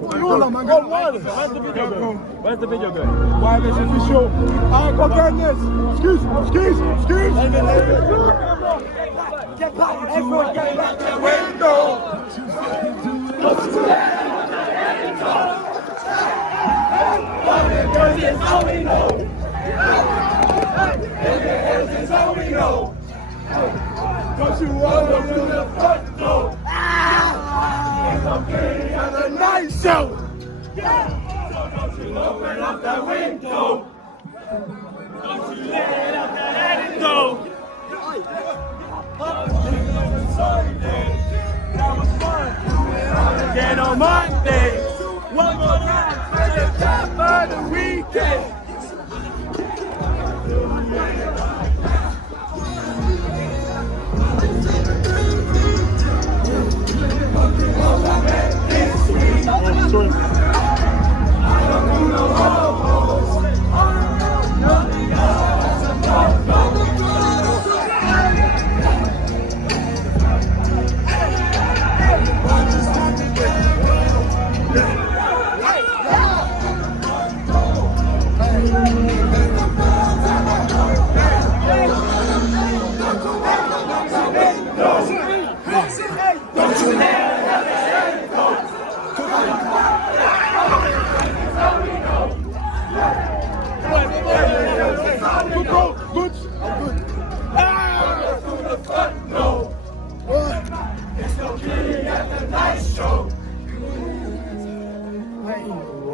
Hold on, man. Go wireless. Where's the video going? Where's the video going? Wireless official. Alright, go get this. Excuse. Get back. Everyone get back to the window. It's all we know. It's all we know. Don't you want to do the front door? It's okay at the night show. So don't you open up that window. Don't you let out that antidote. Sunday, that was fun. Again on Monday. One more time for the top of the weekend.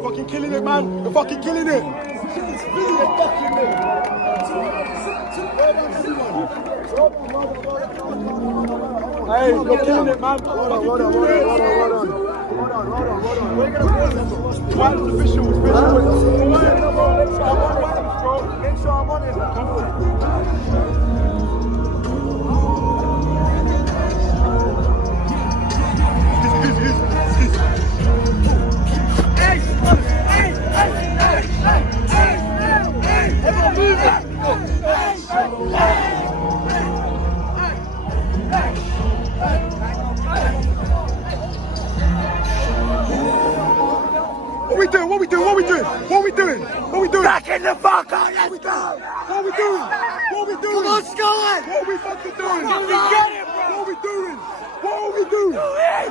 Fucking killing it, man. You're fucking killing it. Hey, you're killing it, man. Hold on. We're gonna pause it. Wireless officials. Make sure I'm on it. What we doing? Back in the fuck up, let's go! What we doing? Come on, Scully! What we fucking doing? Get it, bro! What are we doing? Hey!